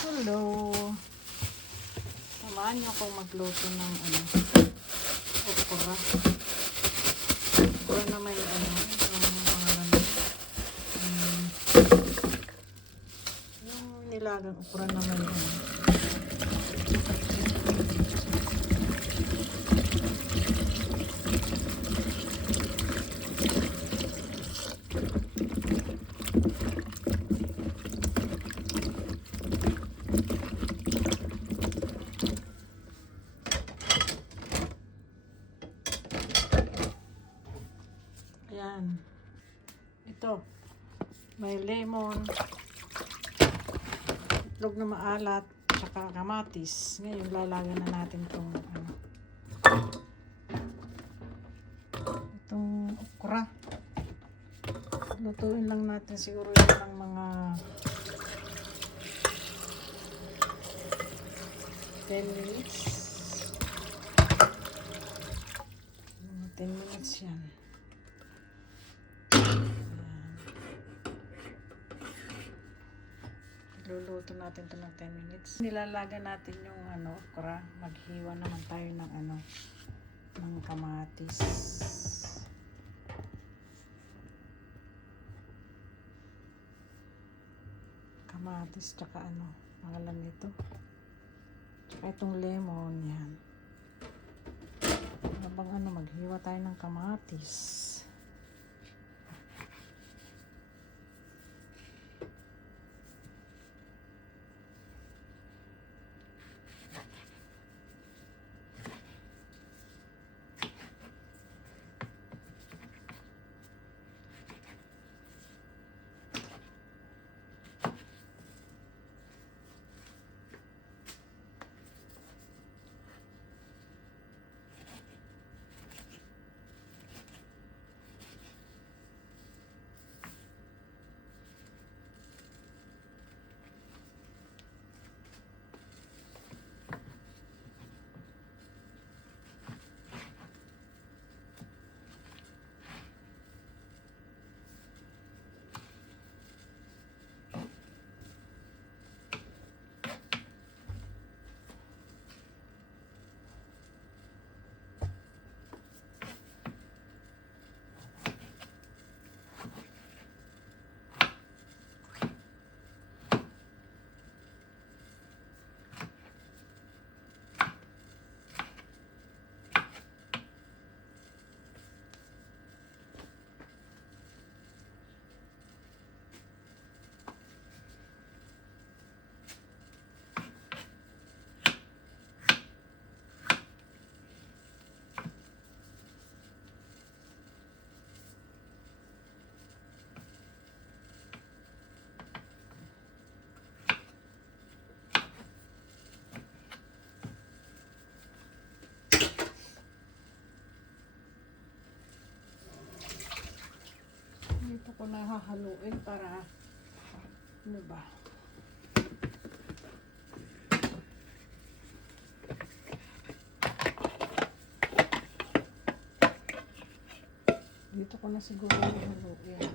Hello. Samahan niyo akong magluto ng okra. Okra na may yung pangalan niya. Yung nilagang okra na may Ayan. Ito. May lemon. Itlog na maalat. Tsaka kamatis. Ngayon, lalagyan na natin itong itong okra. Lutuin lang natin siguro yun ng mga 10 minutes. 10 minutes yan. Luluto natin ito ng 10 minutes. Nilalaga natin yung okra. Maghiwa naman tayo ng ng kamatis. Kamatis tsaka pangalan nito. Tsaka itong lemon yan. Habang maghiwa tayo ng kamatis. Dito ko na hahaluin para ba? Dito ko na siguro hahaluin.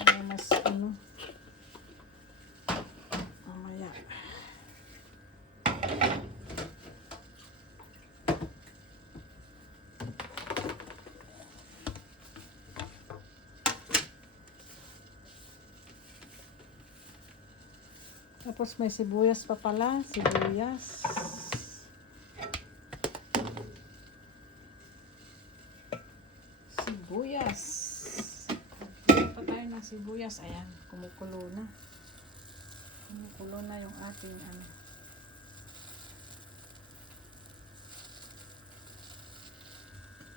Para mas mamaya. Tapos may sibuyas pa pala. Sibuyas. Sibuyas. Pagpili pa tayo ng sibuyas. Ayan. Kumukulo na. Kumukulo na yung ating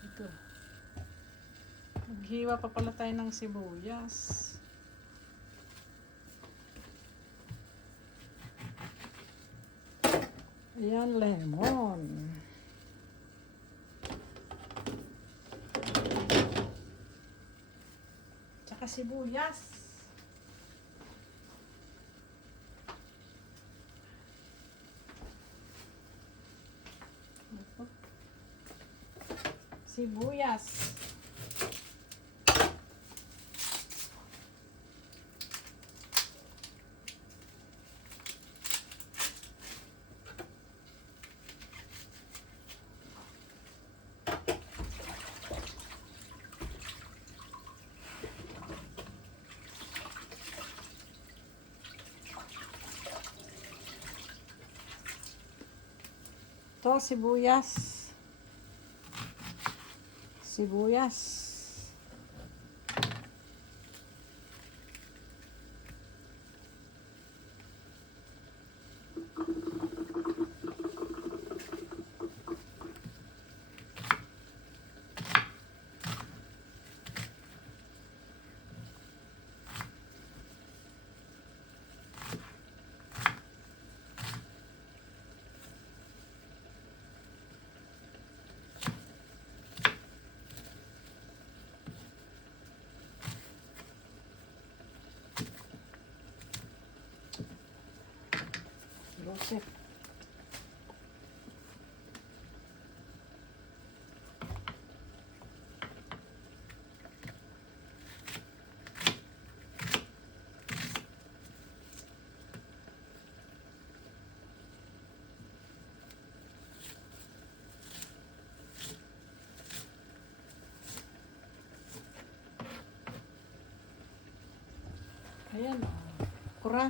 Ito. Maghiwa pa pala tayo ng sibuyas. Ayan, lemon. Tsaka sibuyas. Sibuyas. Ito, sibuyas. Sibuyas. Joseph. Ayan, okra.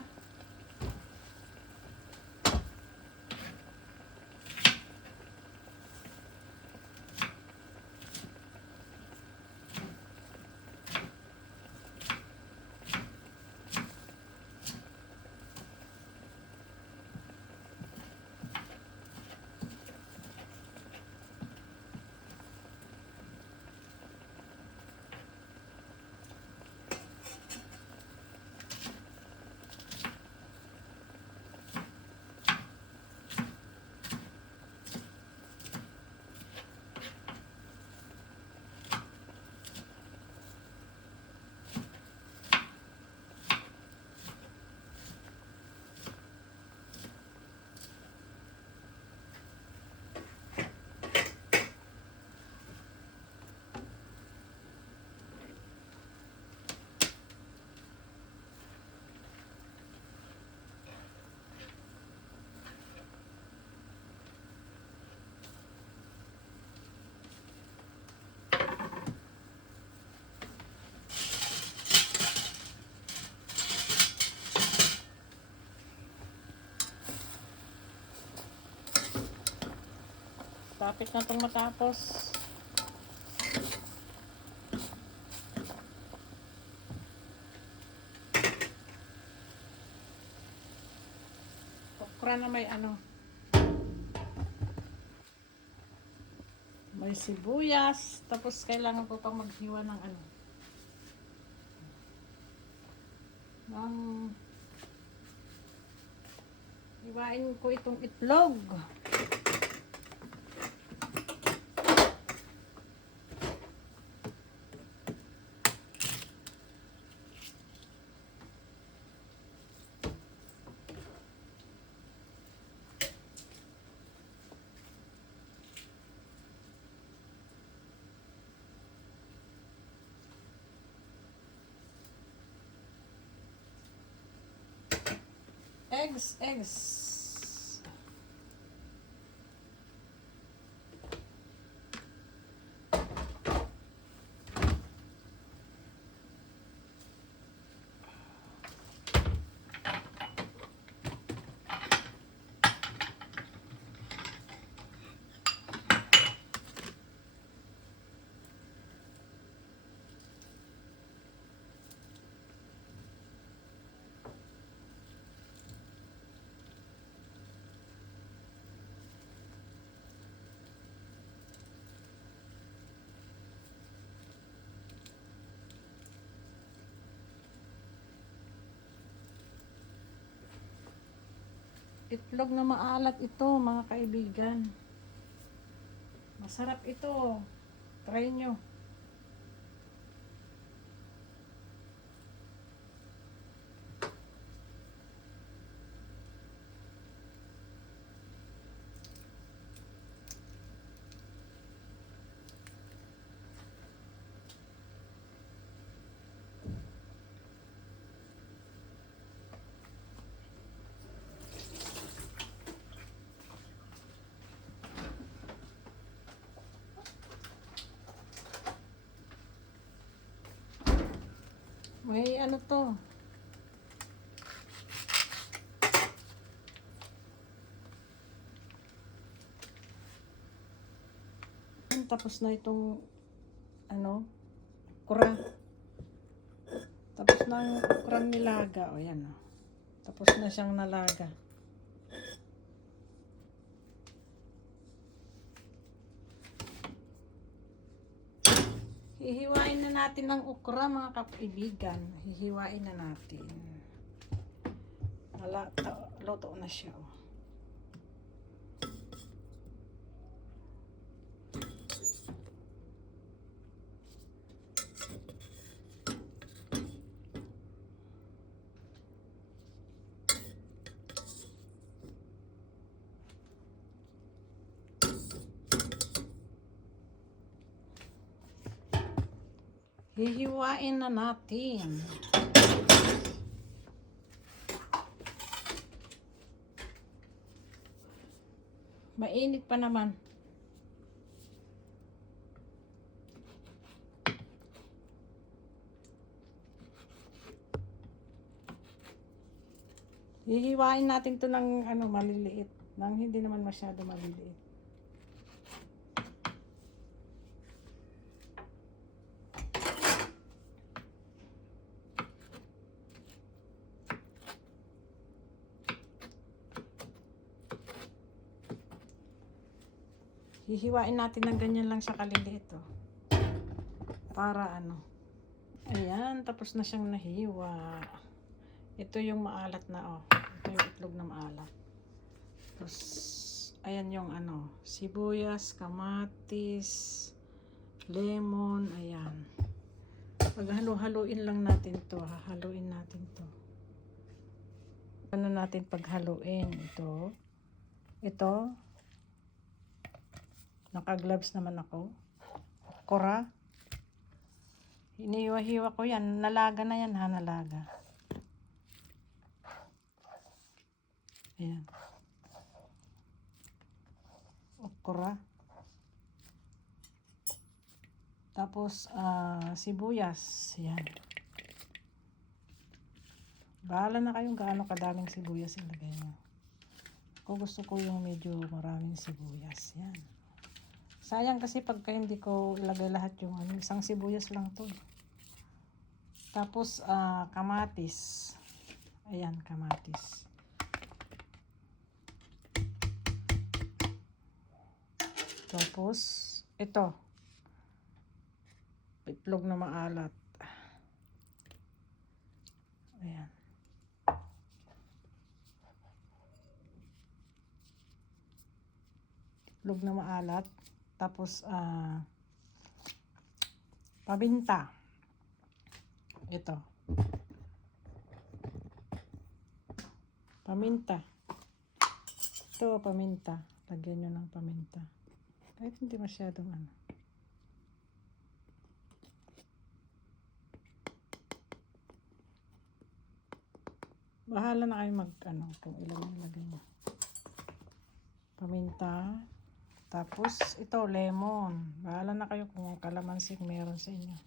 Tapit na itong matapos. Okra na may ano. May sibuyas. Tapos kailangan ko pang maghiwa ng ano. Iwain ko itong itlog. Eggs. Itlog na maalat ito, mga kaibigan. Masarap ito. Try nyo. May ano to. Ayan, tapos na itong ano, okra. Tapos na ang okrang nilaga. O yan o. Tapos na siyang nalaga. Hihiwain na natin ang okra mga kaibigan. Hihiwain na natin. Luto na siya. Oh. Hihiwain na natin. Mainit pa naman. Hihiwain natin to ng ano, maliliit. Nang hindi naman masyado maliliit. Hihiwain natin ng ganyan lang sa kaliliit. Oh. Para ano. Ayan, tapos na siyang nahiwa. Ito yung maalat na oh. Ito yung itlog na maalat. Tapos, ayan yung ano, sibuyas, kamatis, lemon, ayan. Paghalo-haluin lang natin to. Hahaluin natin to. Ano natin paghaluin? Ito. Naka-gloves naman ako. Okra. Hiniwa-hiwa ko yan. Nalaga na yan ha, nalaga. Ayan. Okra. Tapos, sibuyas. Ayan. Bahala na kayong gaano kadaming sibuyas ilagay nyo. Ako gusto ko yung medyo maraming sibuyas. Yan. Sayang kasi pagka hindi ko ilagay lahat yung ano, isang sibuyas lang to. Tapos kamatis. Ayan, kamatis. Tapos ito. Itlog na maalat. Ayan. Itlog na maalat. Tapos, paminta. Ito. Paminta. Ito, paminta. Lagyan nyo ng paminta. Kahit hindi masyadong ano. Bahala na kayo mag-ano kung ilang ilagay nyo. Paminta. Tapos, ito, lemon. Bahala na kayo kung kalamansi meron sa inyo.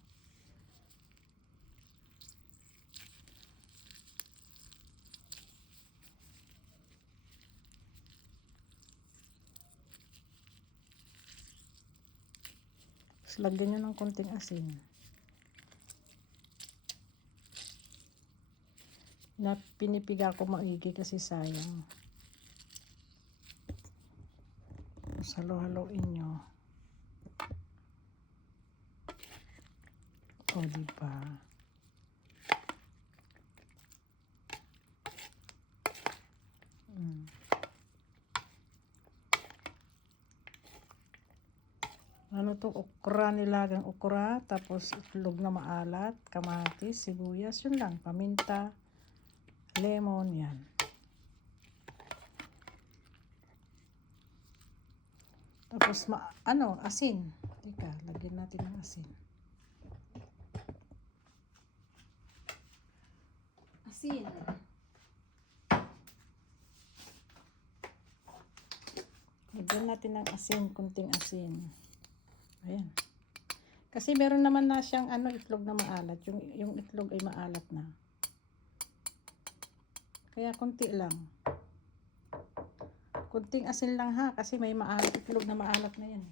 Tapos, lagyan nyo ng konting asin. Na pinipiga ko maigi kasi sayang. Halo-haloin nyo. O, diba? Ano to? Okra, nilagang okra. Tapos itlog na maalat. Kamatis, sibuyas. Yun lang. Paminta. Lemon. Yan. Tapos, asin. Teka, lagyan natin ng asin. Asin. Lagyan natin ng asin, kunting asin. Ayan. Kasi meron naman na siyang itlog na maalat. Yung itlog ay maalat na. Kaya kunti lang. Kunting asin lang ha, kasi may maalat, itlog na maalat na yan.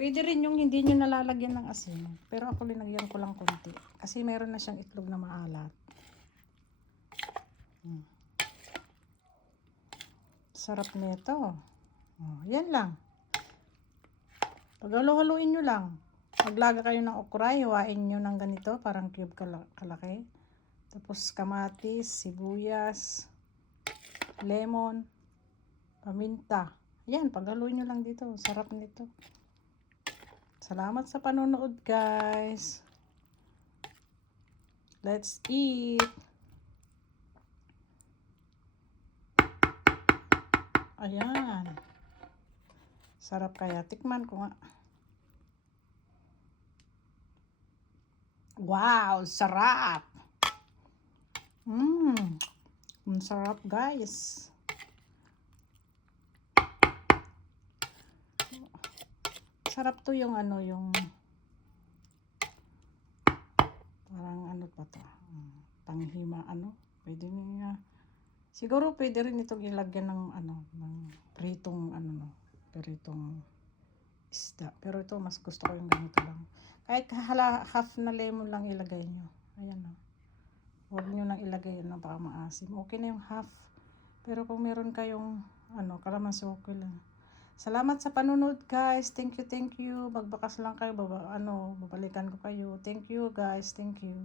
Pwede rin yung hindi nyo nalalagyan ng asin. Pero ako linagyan ko lang konti. Kasi meron na siyang itlog na maalat. Sarap nito. Oh, yan lang. Paghalo-haluin nyo lang. Maglaga kayo ng okra, hiwain nyo ng ganito, parang cube kalaki. Tapos kamatis, sibuyas, lemon, paminta. Yan, paghaluin nyo lang dito. Sarap nito. Salamat sa panonood, guys. Let's eat. Ayan. Sarap kaya. Tikman ko nga. Wow, sarap. Ang sarap, guys. Sarap to yung ano, yung parang ano pa to. Panghima, ano. Pwede niya. Siguro pwede rin itong ilagyan ng ano, ng pritong ano, no. Pritong isda. Pero ito, mas gusto ko yung ganito lang. Kahit half na lemon lang ilagay nyo. Ayan, no. Huwag nyo nang ilagay ng baka maasim. Okay na yung half. Pero kung meron kayong ano, kalamansi, okay lang. Salamat sa panunod, guys. Thank you, thank you. Magbakas lang kayo, babalikan ko kayo. Thank you, guys. Thank you.